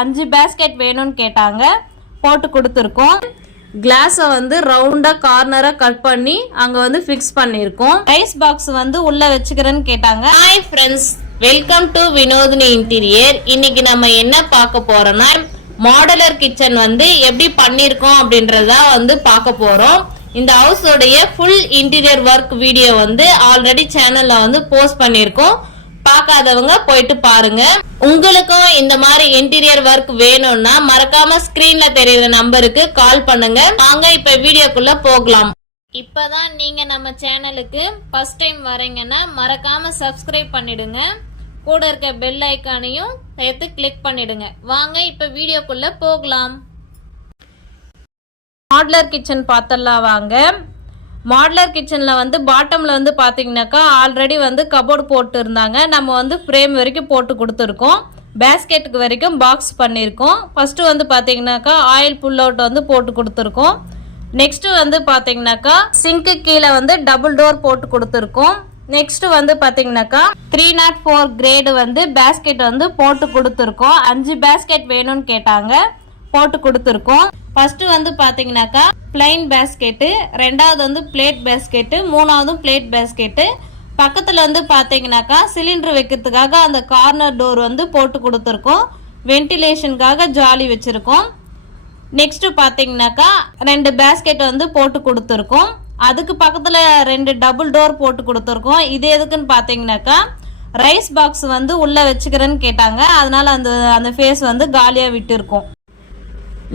அஞ்சு பேஸ்கெட் வேணும்னு கேட்டாங்க. போட்டு கொடுத்துருக்கோம். கிளாஸை வந்து ரவுண்டாக கார்னராக கட் பண்ணி அங்கே வந்து ஃபிக்ஸ் பண்ணியிருக்கோம். ரைஸ் பாக்ஸ் வந்து உள்ளே வச்சுக்கிறேன்னு கேட்டாங்க. Hi friends welcome to Vinodhini interior இன்னைக்கு நம்ம என்ன பார்க்க போறோம்னா மாடலர் கிச்சன் வந்து எப்படி பண்ணியிருக்கோம் அப்படின்றத வந்து பார்க்க போறோம். இந்த ஹவுஸோடைய ஃபுல் இன்டீரியர் ஒர்க் வீடியோ வந்து ஆல்ரெடி சேனல்ல வந்து போஸ்ட் பண்ணியிருக்கோம். பார்க்காதவங்க போயிட்டு பாருங்க. உங்களுக்கும் இந்த மாதிரி இன்டீரியர் ஒர்க் வேணும்னா மறக்காம ஸ்கிரீன்ல தெரியுற நம்பருக்கு கால் பண்ணுங்க. வாங்க இப்ப வீடியோக்குள்ள போகலாம். இப்பதான் நீங்க நம்ம சேனலுக்கு ஃபர்ஸ்ட் டைம் வரீங்கன்னா மறக்காம சப்ஸ்கிரைப் பண்ணிடுங்க. கூட இருக்க பெல் ஐக்கானையும் சேர்த்து கிளிக் பண்ணிடுங்க. வாங்க இப்ப வீடியோக்குள்ள போகலாம். மாடலர் கிச்சன் பார்த்தலாம் வாங்க. மாடலர் கிச்சனில் வந்து பாட்டமில் வந்து பார்த்தீங்கன்னாக்கா ஆல்ரெடி வந்து கபோர்டு போட்டு இருந்தாங்க நம்ம வந்து ஃப்ரேம் வரைக்கும் போட்டு கொடுத்துருக்கோம். பேஸ்கெட்டுக்கு வரைக்கும் பாக்ஸ் பண்ணியிருக்கோம். ஃபஸ்ட்டு வந்து பார்த்தீங்கன்னாக்கா ஆயில் புல் அவுட் வந்து போட்டு கொடுத்துருக்கோம். நெக்ஸ்ட்டு வந்து பார்த்தீங்கன்னாக்கா சிங்க்கு கீழே வந்து டபுள் டோர் போட்டு கொடுத்துருக்கோம். நெக்ஸ்ட்டு வந்து பார்த்தீங்கன்னாக்கா த்ரீ நாட் ஃபோர் கிரேடு வந்து பேஸ்கெட் வந்து போட்டு கொடுத்துருக்கோம். அஞ்சு பேஸ்கெட் வேணும்னு கேட்டாங்க. போட்டு கொடுத்துருக்கோம். ஃபஸ்ட்டு வந்து பார்த்தீங்கன்னாக்கா பிளைன் பேஸ்கெட்டு ரெண்டாவது வந்து பிளேட் பேஸ்கெட்டு மூணாவதும் பிளேட் பேஸ்கெட்டு பக்கத்தில் வந்து பார்த்தீங்கன்னாக்கா சிலிண்டர் வைக்கிறதுக்காக அந்த கார்னர் டோர் வந்து போட்டு கொடுத்துருக்கோம். வென்டிலேஷனுக்காக ஜாலி வச்சுருக்கோம். நெக்ஸ்ட்டு பார்த்தீங்கன்னாக்கா ரெண்டு பேஸ்கெட் வந்து போட்டு கொடுத்துருக்கோம். அதுக்கு பக்கத்தில் ரெண்டு டபுள் டோர் போட்டு கொடுத்துருக்கோம். இது எதுக்குன்னு பார்த்தீங்கன்னாக்கா ரைஸ் பாக்ஸ் வந்து உள்ளே வச்சுக்கிறேன்னு கேட்டாங்க. அதனால் அந்த அந்த ஃபேஸ் வந்து காலியாக விட்டுருக்கோம்.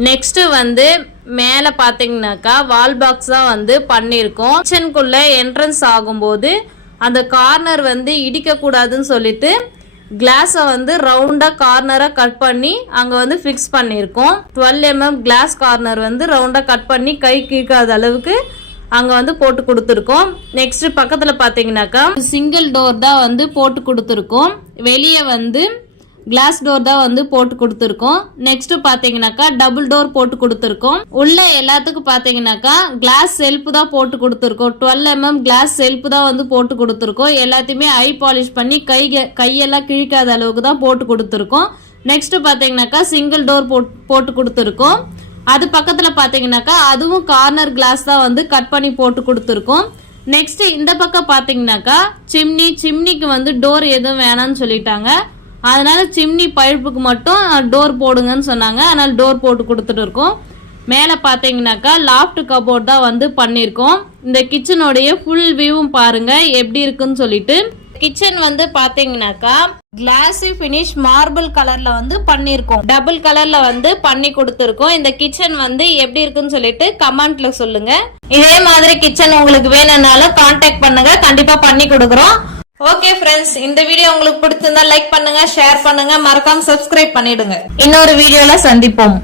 நெக்ஸ்ட்டு வந்து மேலே பார்த்தீங்கன்னாக்கா வால் பாக்ஸ் தான் வந்து பண்ணியிருக்கோம். கிச்சனுக்குள்ளே என்ட்ரன்ஸ் ஆகும்போது அந்த கார்னர் வந்து இடிக்கக்கூடாதுன்னு சொல்லிட்டு கிளாஸை வந்து ரவுண்டாக கார்னராக கட் பண்ணி அங்கே வந்து ஃபிக்ஸ் பண்ணியிருக்கோம். டுவெல் எம்எம் கிளாஸ் கார்னர் வந்து ரவுண்டாக கட் பண்ணி கை கீழ்க்காத அளவுக்கு அங்கே வந்து போட்டு கொடுத்துருக்கோம். நெக்ஸ்ட் பக்கத்தில் பார்த்தீங்கன்னாக்கா சிங்கிள் டோர் தான் வந்து போட்டு கொடுத்துருக்கோம். வெளியே வந்து கிளாஸ் டோர் தான் வந்து போட்டு கொடுத்துருக்கோம். நெக்ஸ்ட் பாத்தீங்கன்னாக்கா டபுள் டோர் போட்டு கொடுத்துருக்கோம். உள்ள எல்லாத்துக்கும் பாத்தீங்கன்னாக்கா கிளாஸ் செல்ஃப் தான் போட்டு கொடுத்துருக்கோம். Twelve mm mm glass self தான் வந்து போட்டு கொடுத்துருக்கோம். எல்லாத்தையுமே ஐ பாலிஷ் பண்ணி கை கையெல்லாம் கிழிக்காத அளவுக்கு தான் போட்டு கொடுத்துருக்கோம். நெக்ஸ்ட் பாத்தீங்கன்னாக்கா சிங்கிள் டோர் போட்டு கொடுத்துருக்கோம். அது பக்கத்துல பாத்தீங்கன்னாக்கா அதுவும் கார்னர் கிளாஸ் தான் வந்து கட் பண்ணி போட்டு கொடுத்துருக்கோம். நெக்ஸ்ட் இந்த பக்கம் பாத்தீங்கன்னாக்கா சிம்னி சிம்னிக்கு வந்து டோர் எதுவும் வேணாம்னு சொல்லிட்டாங்க. அதனால சிம்னி பைப்புக்கு மட்டும் டோர் போடுங்கன்னு சொன்னாங்க. அதனால டோர் போட்டு கொடுத்துட்டு இருக்கோம். மேலே பார்த்தீங்கன்னாக்கா லாஃப்ட் கபோர்ட் தான் வந்து பண்ணியிருக்கோம். இந்த கிச்சனுடைய ஃபுல் வியூவும் பாருங்க எப்படி இருக்குன்னு சொல்லிட்டு. கிச்சன் வந்து பாத்தீங்கன்னாக்கா கிளாஸி ஃபினிஷ் மார்பிள் கலர்ல வந்து பண்ணியிருக்கோம். டபுள் கலர்ல வந்து பண்ணி கொடுத்துருக்கோம். இந்த கிச்சன் வந்து எப்படி இருக்குன்னு சொல்லிட்டு கமெண்ட்ல சொல்லுங்க. இதே மாதிரி கிச்சன் உங்களுக்கு வேணும்னாலும் கான்டாக்ட் பண்ணுங்க. கண்டிப்பா பண்ணி கொடுக்குறோம். ஓகே ஃப்ரெண்ட்ஸ் இந்த வீடியோ உங்களுக்கு பிடிச்சிருந்தா லைக் பண்ணுங்க ஷேர் பண்ணுங்க. மறக்காம சப்ஸ்கிரைப் பண்ணிடுங்க. இன்னொரு வீடியோல சந்திப்போம்.